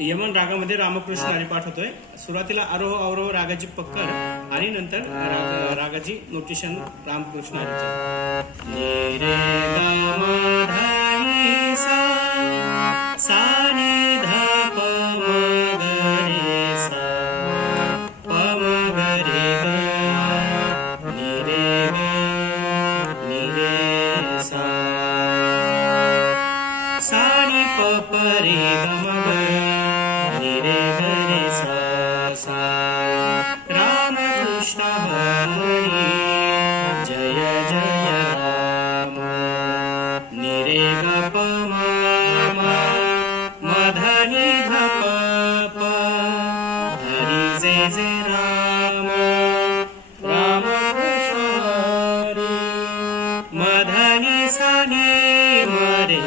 यमन रागामध्ये रामकृष्ण हरिपाठ होतोय. सुरुवातीला आरोह अवरोह रागाची पकड आणि नंतर रागाची नोटेशन रामकृष्ण हरीचं. नी रे ग म ध नी सा, सा नी ध प म ग रे सा, प म ग रे ग, नी रे सा, सा नी प प रे ग म ग, नी रे ग रे सा सा. रामकृष्ण हरी जय जय राम. नी रे ग प म म, म ध नी ध प प, हरी जय जय राम. रामकृष्ण हरी. म ध नी सा नी म रे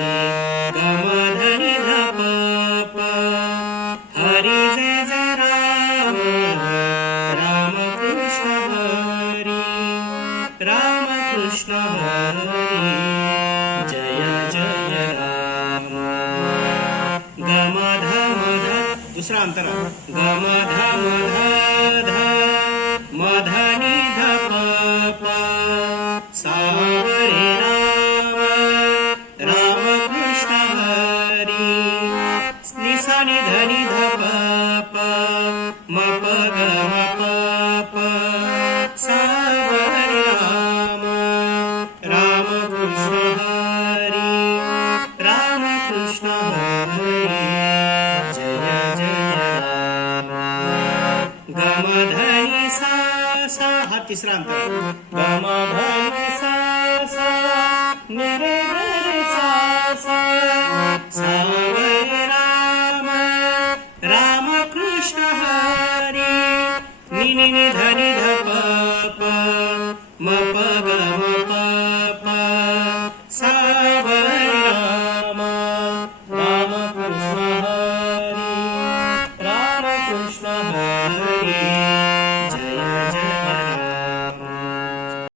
ग म ध नी ध प प, हरी जय जय राम. रामकृष्ण हरी. रामकृष्ण हरी जय जय राम. ग म ध म ध, दुसरा अंतरा. ग म ध म ध ध, म ध नी ध प प, सा व रे राम. रामकृष्ण हरी. नि सा नि ध नि ध प प, म प ग म प प, सा व रे राम. रामकृष्ण हरी. रामकृष्ण हरी जय जय राम. ग म ध नि सा सा, हा तिसरा अंतर. ग म ध नि सा सा, नि रे ग रे सा सा, सा व रे राम. रामकृष्ण हरी. नि नि नि ध नि ध प प, म